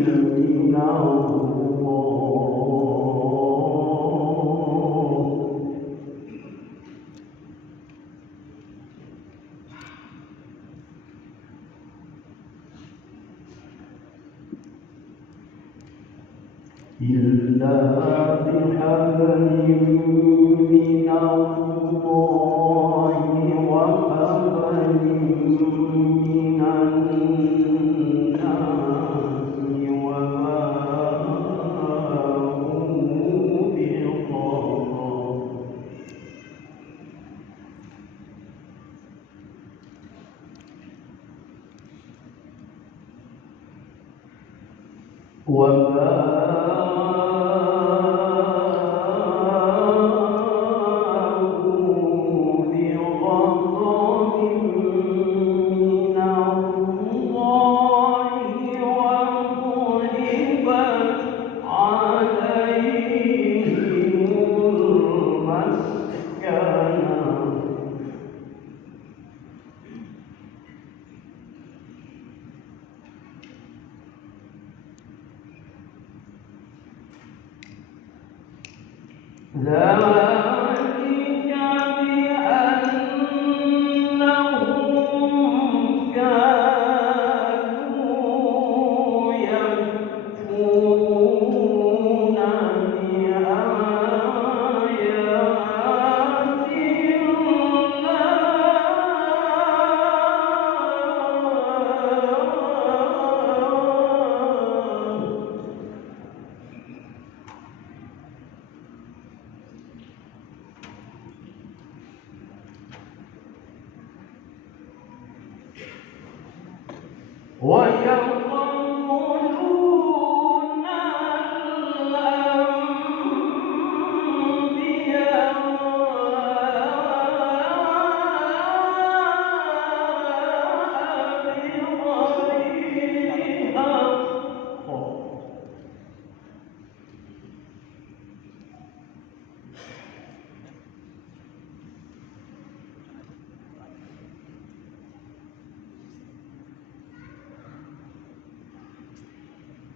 من الله إلا بحبل من الله وحبل من الناس وباءوا بغضب ذلك بأنهم كانوا يكفرون بآيات ويقتلون الأنبياء بغير حق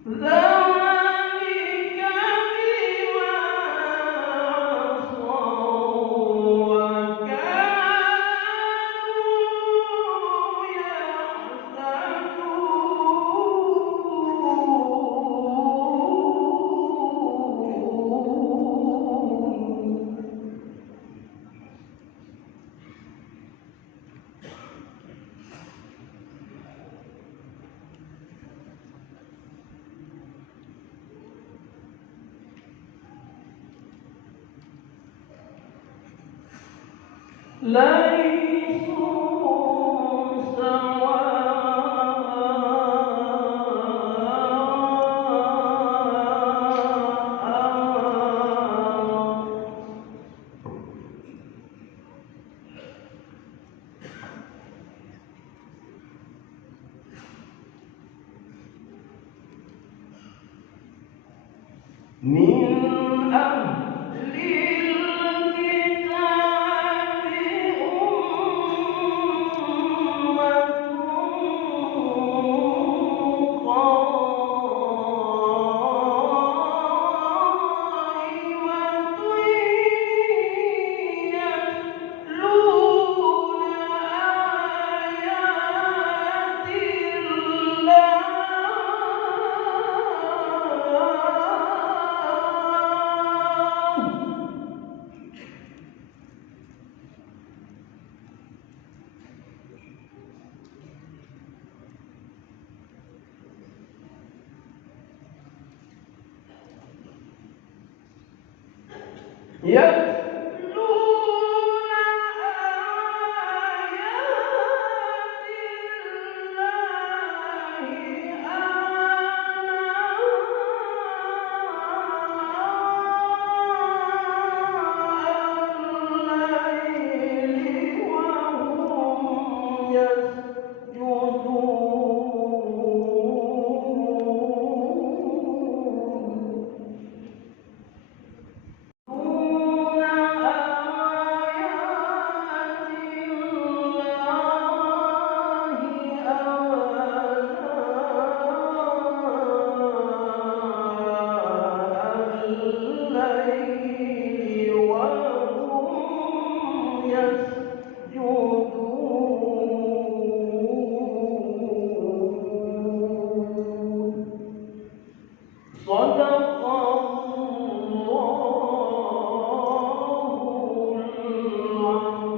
ذلك بما عصوا وكانوا يعتدون ليسوا من أهل الكتاب يتلون آيات الله آناء الليل وهم يسجدون صدق الله العظيم.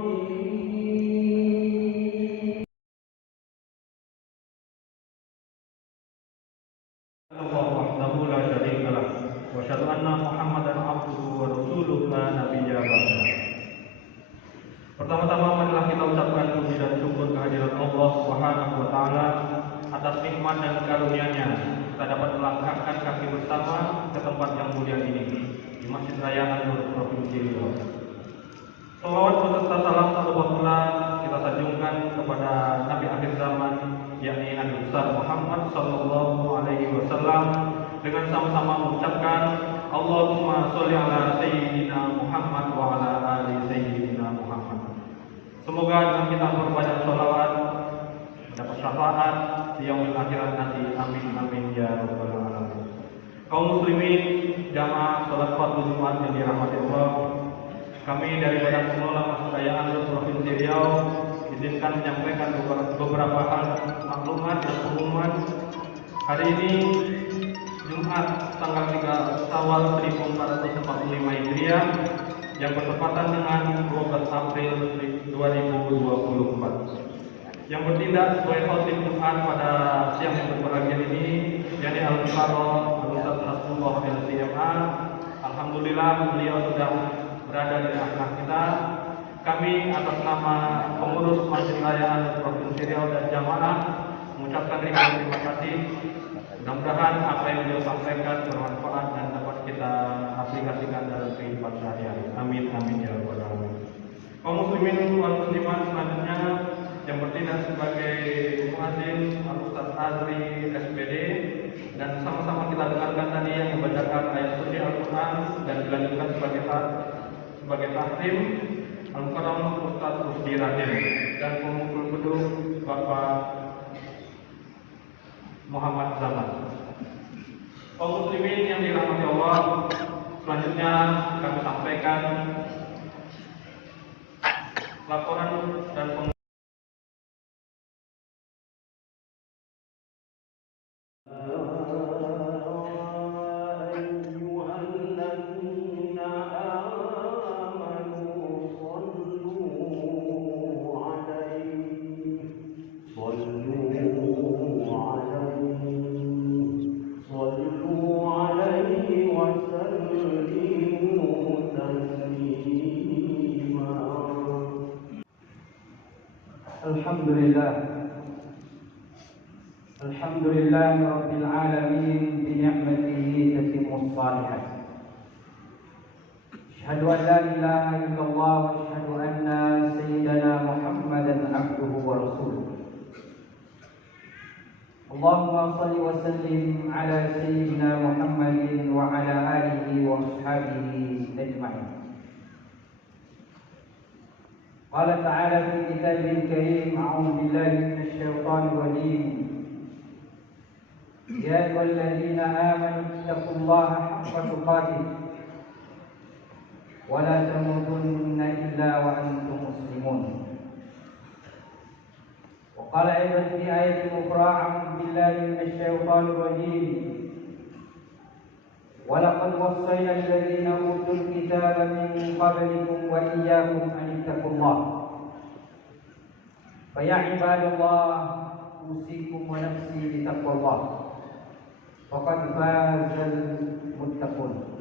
Allah wahdahu la syarika lah wa asyhadu anna Muhammadan abduhu wa rasuluhu la nabiyya ba'da. Pertama-tama marilah kita ucapkan puji dan syukur kehadirat Allah Subhanahu wa taala atas nikmat dan karunia-Nya kita dapat melangkahkan kaki bersama ke tempat yang mulia ini di Masjid Raya An-Nur Provinsi Riau. Salawat beserta salam tak lupa pula kita sanjungkan kepada Nabi akhir zaman yakni Nabi besar Muhammad sallallahu alaihi wasallam dengan sama-sama mengucapkan Allahumma sholli ala sayyidina Muhammad wa ala ali sayyidina Muhammad. Semoga dengan kita berbanyak sholawat dapat syafaat di yaumil akhirat nanti. Amin amin ya rabbal alamin. Kaum muslimin jamaah salat fardu Jumat yang dirahmati Allah, kami dari Badan Pengelola Masjid Raya An-Nur Provinsi Riau izinkan menyampaikan beberapa hal maklumat dan pengumuman. Hari ini Jumat tanggal 3 Syawal 1445 Hijriah yang bertepatan dengan 12 April 2024. Yang bertindak sebagai khotib Jumat pada siang yang berbahagia ini yakni Al-Mukarram Al-Ustaz Nasrullah LCMA. Alhamdulillah beliau sudah berada di tengah kita. Kami atas nama pengurus Masjid Raya An-Nur Provinsi Riau dan jamaah mengucapkan ribuan terima kasih. Mudah-mudahan apa yang beliau sampaikan bermanfaat dan dapat kita aplikasikan dalam kehidupan sehari-hari. Amin amin ya rabbal alamin. Kaum muslimin wal muslimat selanjutnya yang bertindak sebagai muadzin Al-Ustaz Azri SPD, dan sama-sama kita dengarkan tadi yang membacakan ayat suci Al-Quran dan dilanjutkan sebagai tahrim Al-Mukarram Ustaz Rusdi Raden dan pemukul beduk Bapak Muhammad Zaman. Kaum muslimin yang dirahmati Allah, selanjutnya kami sampaikan laporan dan Alhamdulillah Rabbil Alamin bi ni'matihi tatimmus shalihat. Asyhadu an la ilaha illallah wa asyhadu anna sayyidana Muhammadan abduhu wa rasuluh. Allahumma shalli wa sallim ala sayyidina Muhammadin wa ala alihi wa ashabihi ajma'in. Qala ta'ala fi kitabil karim, a'udzu billahi minasy syaithanir rajim. Ya ayyuhalladzina amanu taqullaha haqqa tuqatih wa la tamutunna illa wa antum muslimun. Wa qala aidan fi ayatin ukhra, a'udzu billahi minasy syaithanir rajim. Wa laqad wassayna alladzina utul kitaba min qablikum wa iyyakum an ittaqullaha. Fa ya ibadallah, usikum wa nafsi bitaqwallah. Faqad fazal muttaqun.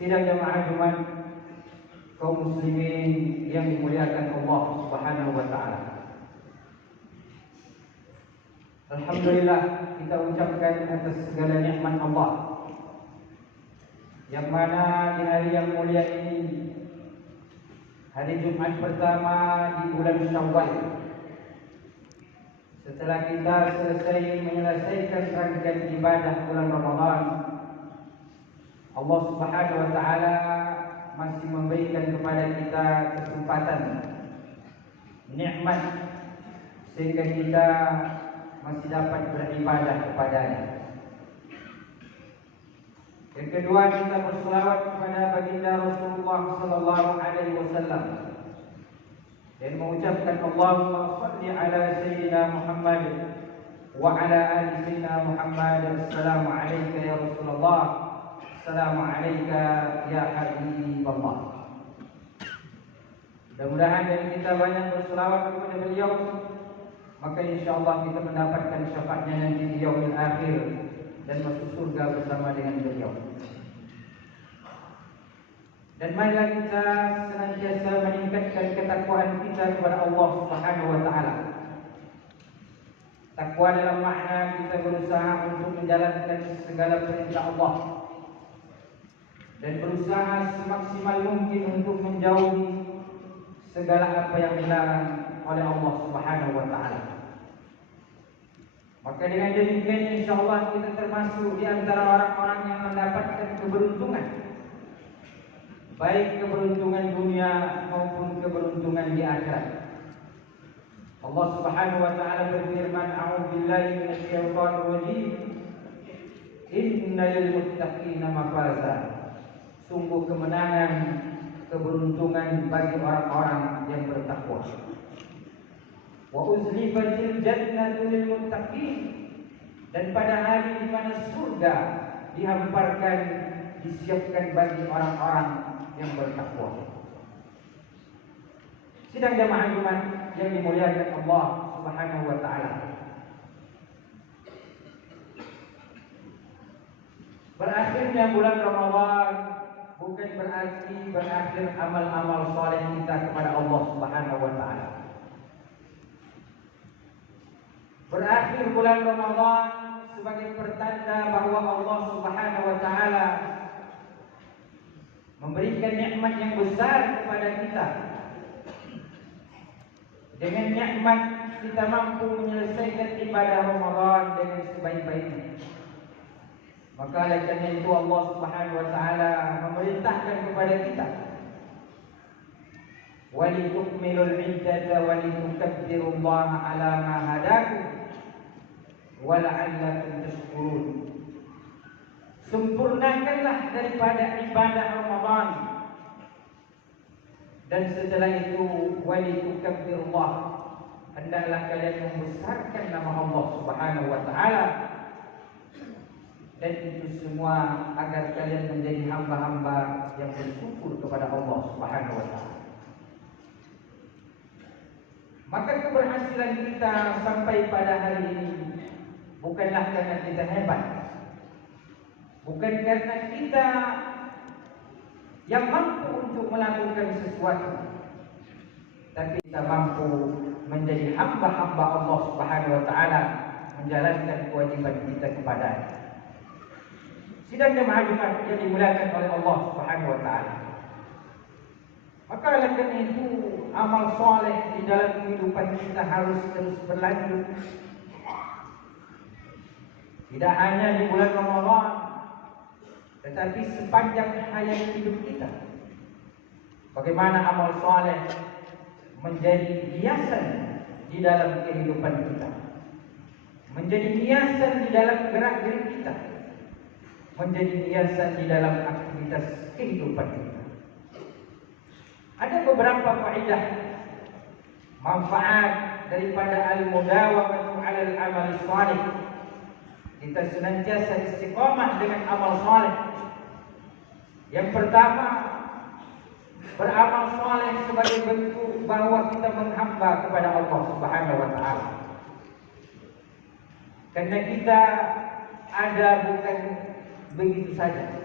Sidang jamaah Jumat kaum muslimin yang dimuliakan Allah Subhanahu wa taala. Alhamdulillah kita ucapkan atas segala nikmat Allah yang mana di hari yang mulia ini, hari Jumat pertama di bulan Syawal, setelah kita selesai menyelesaikan rangkaian ibadah bulan Ramadan, Allah Subhanahu wa taala masih memberikan kepada kita kesempatan, nikmat, sehingga kita masih dapat beribadah kepadanya. Yang kedua, kita berselawat kepada baginda Rasulullah sallallahu alaihi wasallam dan mengucapkan Allahumma shalli ala sayyidina Muhammad wa ala ali sayyidina Muhammad. Assalamu alayka ya Rasulullah, assalamu alayka ya Habiballah. Mudah-mudahan dari kita banyak berselawat kepada beliau, maka insyaallah kita mendapatkan syafaatnya nanti di yaumil akhir dan masuk surga bersama dengan beliau. Dan marilah kita senantiasa meningkatkan ketakwaan kita kepada Allah Subhanahu wa taala. Takwa dalam makna kita berusaha untuk menjalankan segala perintah Allah dan berusaha semaksimal mungkin untuk menjauhi segala apa yang dilarang oleh Allah Subhanahu wa taala. Maka dengan demikian insyaallah kita termasuk di antara orang-orang yang mendapatkan keberuntungan, baik keberuntungan dunia maupun keberuntungan di akhirat. Allah Subhanahu wa taala berfirman, "A'udzubillahi minasyaitonir rajim. Innal muttaqina mafaza." Sungguh kemenangan, keberuntungan bagi orang-orang yang bertakwa. Wa uzlifatil jannatu lil muttaqin. Dan pada hari di mana surga dihamparkan, disiapkan bagi orang-orang yang bertakwa. Sidang jamaah Jumat yang dimuliakan Allah Subhanahu wa taala. Berakhirnya bulan Ramadan bukan berarti berakhir amal-amal soleh kita kepada Allah Subhanahu wa taala. Berakhir bulan Ramadan sebagai pertanda bahwa Allah Subhanahu wa taala memberikan nikmat yang besar kepada kita. Dengan nikmat kita mampu menyelesaikan ibadah Ramadan dengan sebaik-baiknya. Maka oleh karena itu Allah Subhanahu wa taala memerintahkan kepada kita, wa litukmilul iddata wa litukabbirullaha ala ma hadakum wa la'allakum tashkurun. Sempurnakanlah daripada ibadah Ramadan, dan setelah itu walitukabbirullah, hendaklah kalian membesarkan nama Allah Subhanahu wa taala, dan itu semua agar kalian menjadi hamba-hamba yang bersyukur kepada Allah Subhanahu wa taala. Maka keberhasilan kita sampai pada hari ini bukanlah karena kita hebat, bukan karena kita yang mampu untuk melakukan sesuatu, tapi kita mampu menjadi hamba-hamba Allah Subhanahu wa taala, menjalankan kewajiban kita kepada-Nya. Sidang jemaah Jumat yang dimuliakan oleh Allah Subhanahu wa taala. Maka oleh karena itu amal soleh di dalam kehidupan kita harus terus berlanjut. Tidak hanya di bulan Ramadan, tetapi sepanjang hayat hidup kita. Bagaimana amal soleh menjadi hiasan di dalam kehidupan kita, menjadi hiasan di dalam gerak-gerik kita, menjadi hiasan di dalam aktivitas kehidupan kita. Ada beberapa faedah, manfaat daripada al-mudawamatu 'alal amal shalih. Kita senantiasa istiqamah dengan amal saleh. Yang pertama, beramal saleh sebagai bentuk bahwa kita menghamba kepada Allah Subhanahu wa taala. Karena kita ada bukan begitu saja.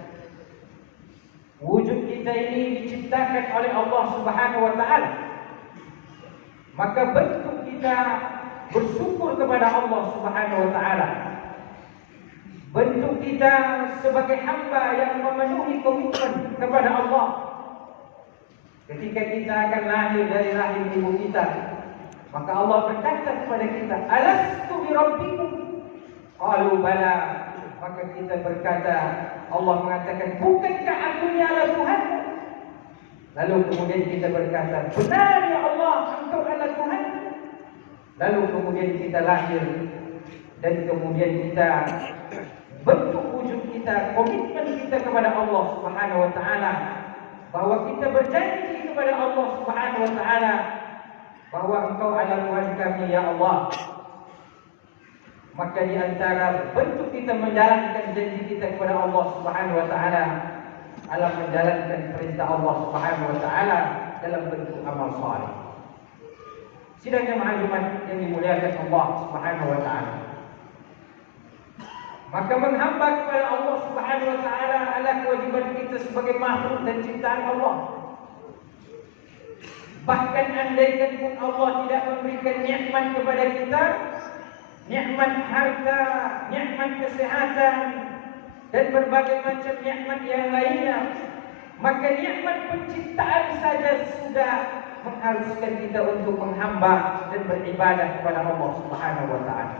Wujud kita ini diciptakan oleh Allah Subhanahu wa taala. Maka bentuk kita bersyukur kepada Allah Subhanahu wa taala. Bentuk kita sebagai hamba yang memenuhi komitmen kepada Allah. Ketika kita akan lahir dari rahim ibu kita, maka Allah berkata kepada kita, "Alastu bi rabbikum?" Qalu bala. Maka kita berkata, Allah mengatakan, "Bukankah aku ni adalah Tuhanmu?" Lalu kemudian kita berkata, "Benar ya Allah, Engkau adalah Tuhan." Lalu kemudian kita lahir, dan kemudian kita bentuk wujud kita kita, komitmen kita kepada Allah Subhanahu wa taala, bahwa kita berjanji kepada Allah Subhanahu wa taala bahwa Engkau adalah Tuhan kami ya Allah. Maka di antara bentuk kita menjalankan janji kita kepada Allah Subhanahu wa taala adalah menjalankan perintah Allah Subhanahu wa taala dalam bentuk amal saleh. Sidang jemaah Jumat yang dimuliakan Allah Subhanahu wa taala. Maka menghamba kepada Allah Subhanahu wa taala adalah kewajiban kita sebagai makhluk dan ciptaan Allah. Bahkan andaikan pun Allah tidak memberikan nikmat kepada kita, nikmat harta, nikmat kesehatan dan berbagai macam nikmat yang lainnya, maka nikmat penciptaan saja sudah mengharuskan kita untuk menghamba dan beribadah kepada Allah Subhanahu wa taala.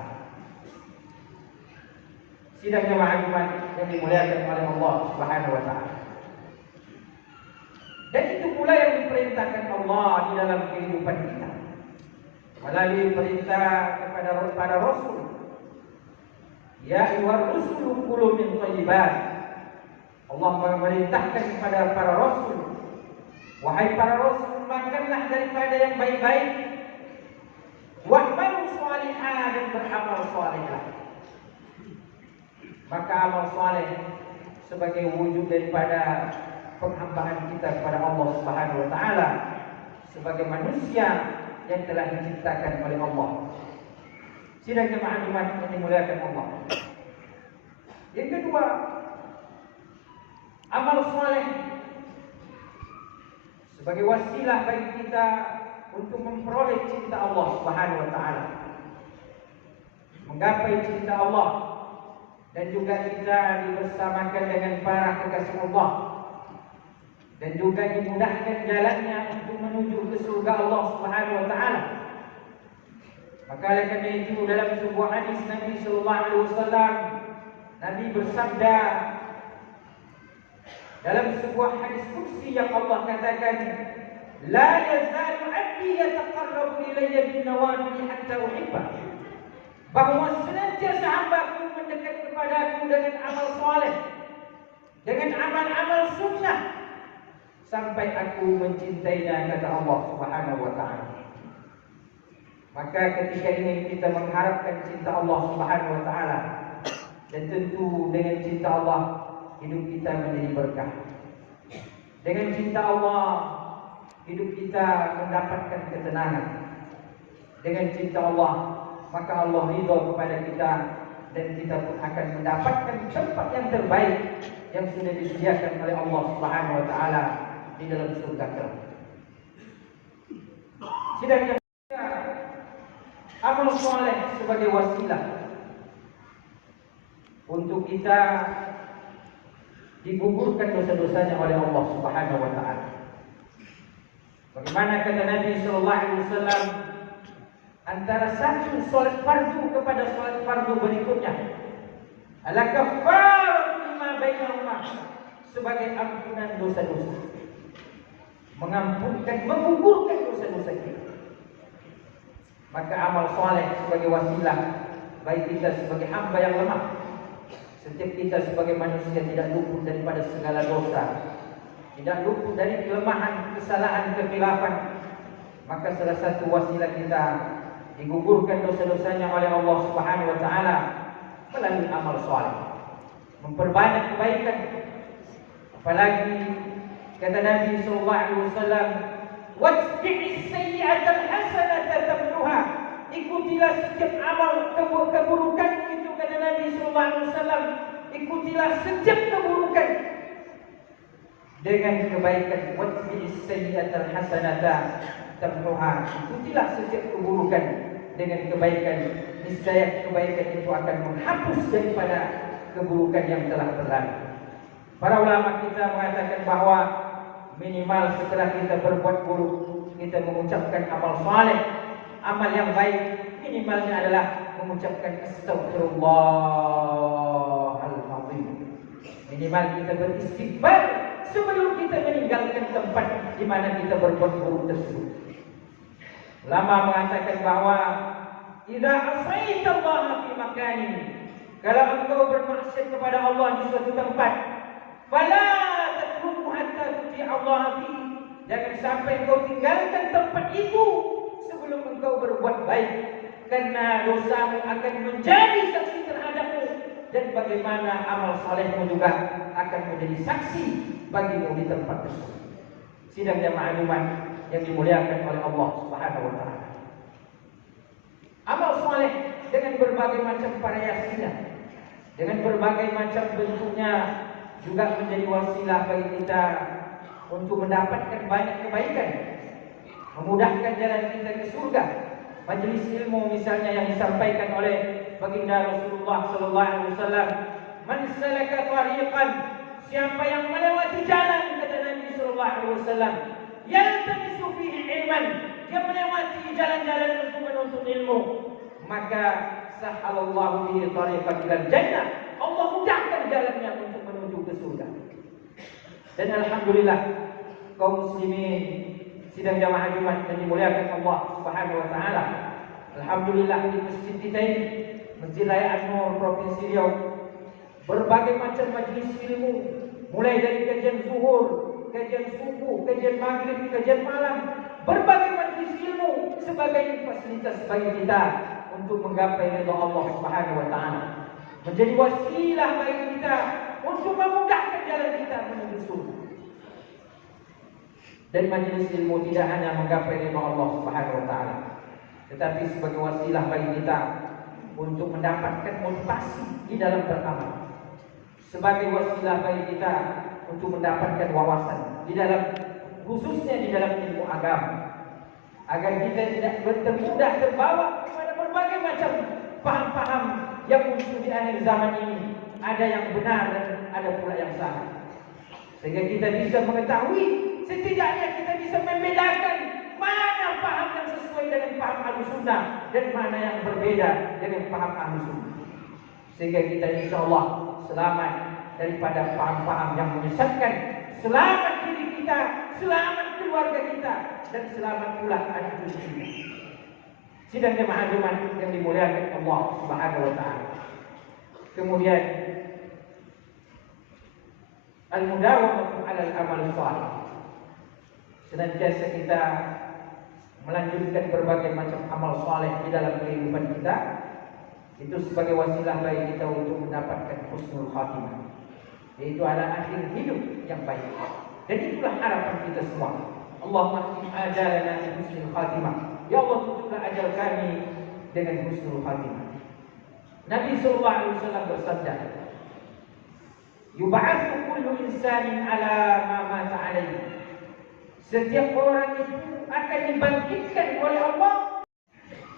Sidang jemaah Jumat yang dimuliakan oleh Allah Subhanahu wa taala. Dan itu pula yang diperintahkan Allah di dalam kehidupan kita melalui perintah kepada para rasul. Ya ayyuhar rusulu kulu min thayyibat. Allah memerintahkan kepada para rasul, wahai para rasul, makanlah daripada yang baik-baik, wa'malu shalihah, dan beramal salehlah. Maka amal saleh sebagai wujud daripada penghambaan kita kepada Allah Subhanahu wa taala sebagai manusia yang telah diciptakan oleh Allah. Sidang jemaah Jumat yang dimuliakan Allah. Yang kedua, amal saleh sebagai wasilah bagi kita untuk memperoleh cinta Allah Subhanahu wa taala. Menggapai cinta Allah dan juga kita dibersamakan dengan para kekasih Allah dan juga dimudahkan jalannya untuk menuju ke surga Allah Subhanahu wa taala. Maka oleh kerana itu dalam sebuah hadis Nabi sallallahu alaihi wasallam, Nabi bersabda dalam sebuah hadis kursi yang Allah katakan, la yazalu 'abdi yataqarrabu ilayya bin nawafil hatta uhibbah. Bahawa senantiasa hamba-Ku mendekat kepada-Ku dengan amal soleh, dengan amal-amal sunnah, sampai aku mencintainya, kata Allah Subhanahu wa taala. Maka ketika ini kita mengharapkan cinta Allah Subhanahu wa taala, dan tentu dengan cinta Allah hidup kita menjadi berkah. Dengan cinta Allah hidup kita mendapatkan ketenangan. Dengan cinta Allah maka Allah ridha kepada kita dan kita pun akan mendapatkan tempat yang terbaik yang sudah disediakan oleh Allah Subhanahu wa taala di dalam surga kelak. Sidang amal soleh sebagai wasilah untuk kita digugurkan dosa-dosanya oleh Allah Subhanahu wa taala. Bagaimana kata Nabi sallallahu alaihi wasallam, antara satu solat fardu kepada solat fardu berikutnya adalah kafaratu lima bainahuma, sebagai ampunan dosa-dosa, mengampunkan, menggugurkan dosa-dosa kita. Maka amal soleh sebagai wasilah bagi kita sebagai hamba yang lemah. Setiap kita sebagai manusia tidak luput daripada segala dosa, tidak luput dari kelemahan, kesalahan, kekhilafan. Maka salah satu wasilah kita digugurkan dosa-dosanya oleh Allah Subhanahu wa taala melalui amal soleh, memperbanyak kebaikan. Apalagi kata Nabi sallallahu alaihi wasallam, "Watbi'is sayyi'atal hasanata tamhuha." Ikutilah setiap amal keburukan itu, kata Nabi sallallahu alaihi wasallam, ikutilah setiap keburukan dengan kebaikan. Watbi'is sayyi'atal hasanata tamhuha. Ikutilah setiap keburukan dengan kebaikan, niscaya kebaikan itu akan menghapus daripada keburukan yang telah berlalu. Para ulama kita mengatakan bahawa minimal setelah kita berbuat buruk, kita mengucapkan amal saleh, amal yang baik, minimalnya adalah mengucapkan astagfirullahaladzim. Minimal kita beristighfar sebelum kita meninggalkan tempat di mana kita berbuat buruk tersebut. Ulama mengatakan bahawa idza asaita Allah fi makanin Kalau engkau bermaksiat kepada Allah di suatu tempat, fala tatruku hatta tuti Allah fi. Jangan sampai engkau tinggalkan tempat itu sebelum engkau berbuat baik, karena dosamu akan menjadi saksi terhadapmu, dan bagaimana amal salehmu juga akan menjadi saksi bagimu di tempat tersebut. Sidang jamaah Jumat yang dimuliakan oleh Allah Subhanahu wa taala. Amal saleh dengan berbagai macam variasinya, dengan berbagai macam bentuknya, juga menjadi wasilah bagi kita untuk mendapatkan banyak kebaikan, memudahkan jalan kita ke surga. Majelis ilmu misalnya yang disampaikan oleh baginda Rasulullah sallallahu alaihi wasallam, "Man salaka tariqan," siapa yang melewati jalan, kata Nabi sallallahu alaihi wasallam, "yaltamisu fihi ilman," dia melewati jalan-jalan untuk menuntut ilmu, maka sahalallahu bihi tariqan ilal jannah, Allah mudahkan jalannya untuk menuju ke surga. Dan alhamdulillah kaum muslimin sidang jamaah Jumat yang dimuliakan Allah Subhanahu wa taala, alhamdulillah di masjid kita ini, Masjid Raya An-Nur Provinsi Riau, berbagai macam majlis ilmu, mulai dari kajian zuhur, kajian subuh, kajian maghrib, kajian malam, berbagai majlis ilmu sebagai fasilitas bagi kita untuk menggapai ridha Allah Subhanahu wa taala, menjadi wasilah bagi kita untuk memudahkan jalan kita menuju surga. Dan majelis ilmu tidak hanya menggapai ridha Allah Subhanahu wa taala, tetapi sebagai wasilah bagi kita untuk mendapatkan motivasi di dalam beramal, sebagai wasilah bagi kita untuk mendapatkan wawasan di dalam, khususnya di dalam ilmu agama, agar kita tidak termudah terbawa kepada berbagai macam paham-paham yang muncul di akhir zaman ini. Ada yang benar dan ada pula yang salah, sehingga kita bisa mengetahui, setidaknya kita bisa membedakan mana paham yang sesuai dengan paham Ahlussunnah dan mana yang berbeda dengan paham Ahlussunnah, sehingga kita insyaallah selamat daripada paham-paham yang menyesatkan, selamat diri kita, selamat keluarga kita, dan selamat pula anak cucu kita. Sidang jemaah Jumat yang dimuliakan Allah Subhanahu wa taala. Kemudian al-mudawamatu 'ala al-amal shalih. Senantiasa kita melanjutkan berbagai macam amal saleh di dalam kehidupan kita, itu sebagai wasilah bagi kita untuk mendapatkan husnul khatimah, yaitu ada akhir hidup yang baik. Dan itulah harapan kita semua. Allahumma khtim ajalana bi husnul khatimah. Ya Allah, tutuplah ajal kami dengan husnul khatimah. Nabi sallallahu alaihi wasallam bersabda, "Yub'atsu kullu insanin 'ala ma mata 'alaihi." Setiap orang itu akan dibangkitkan oleh Allah.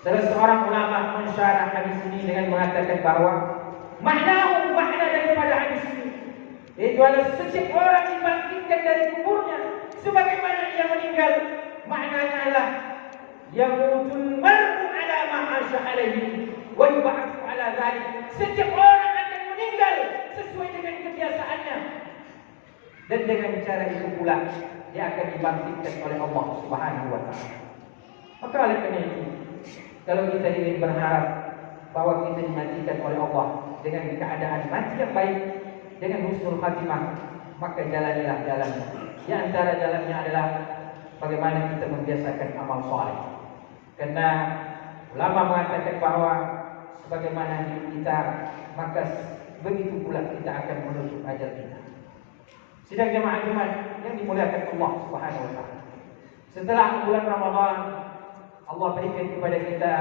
Salah seorang ulama mensyarah hadis ini dengan mengatakan bahwa makna daripada hadis ini, yaitu adalah setiap orang dibangkitkan dari kuburnya sebagaimana dia meninggal. Maknanya adalah yamutul mar'u 'ala ma 'asha 'alaihi wa yub'atsu 'ala dzalik. Setiap orang akan meninggal sesuai dengan kebiasaannya, dan dengan cara itu pula dia akan dibangkitkan oleh Allah Subhanahu wa taala. Maka oleh karena itu, kalau kita ingin berharap bahwa kita dimatikan oleh Allah dengan keadaan mati yang baik, dengan husnul khatimah, maka jalanilah jalannya. Di antara jalannya adalah bagaimana kita membiasakan amal saleh. Karena ulama mengatakan bahwa sebagaimana hidup kita, maka begitu pula kita akan menuju ajal kita. Sidang jemaah Jumat yang dimuliakan Allah Subhanahu wa taala. Setelah bulan Ramadan, Allah berikan kepada kita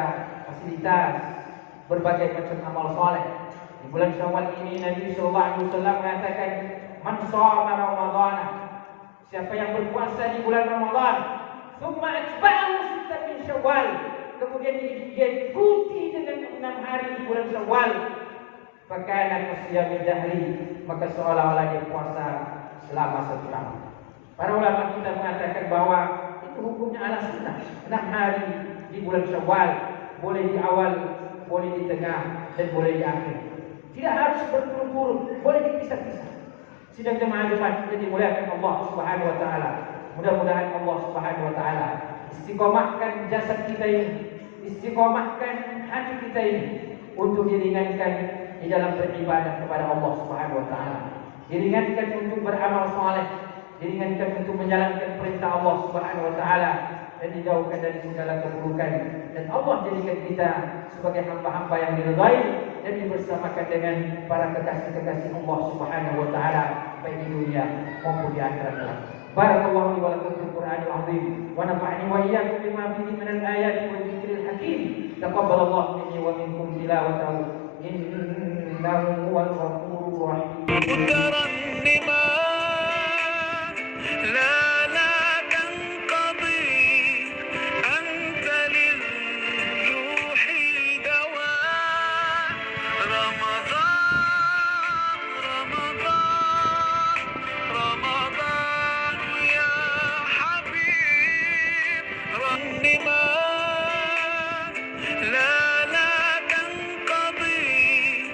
fasilitas berbagai macam amal saleh. Di bulan Syawal ini Nabi sallallahu alaihi wasallam mengatakan, "Man shoma Ramadan," siapa yang berpuasa di bulan Ramadan, "tsumma atba'ahu sittan min Syawal," kemudian dia ikuti dengan 6 hari di bulan Syawal, "fakana kasiyamid dahri," maka seolah-olah dia puasa selama 1 tahun. Para ulama kita mengatakan bahwa itu hukumnya ala sunnah. 6 hari di bulan Syawal, boleh di awal, boleh di tengah, dan boleh di akhir. Tidak harus berturut-turut, boleh dipisah-pisah. Sidang jemaah Jumat yang dimuliakan Allah Subhanahu wa taala. Mudah-mudahan Allah Subhanahu wa taala istiqomahkan jasad kita ini, istiqomahkan hati kita ini untuk diringankan di dalam beribadah kepada Allah Subhanahu wa taala. Diringankan untuk beramal saleh, diringankan untuk menjalankan perintah Allah Subhanahu wa taala dan dijauhkan dari segala keburukan. Dan Allah jadikan kita sebagai hamba-hamba yang diridai dan dibersamakan dengan para kekasih-kekasih Allah Subhanahu wa taala baik di dunia maupun di akhirat kelak. Barakallahu li wa lakum fil Qur'anil azim wa nafa'ani wa iyyakum bima fihi minal ayati wa dzikril hakim. Taqabbalallahu minni wa minkum tilawatahu innahu huwal ghafurur rahim. مترنما لا تنقضي أنت للروح دواء رمضان رمضان رمضان يا حبيب رنما لا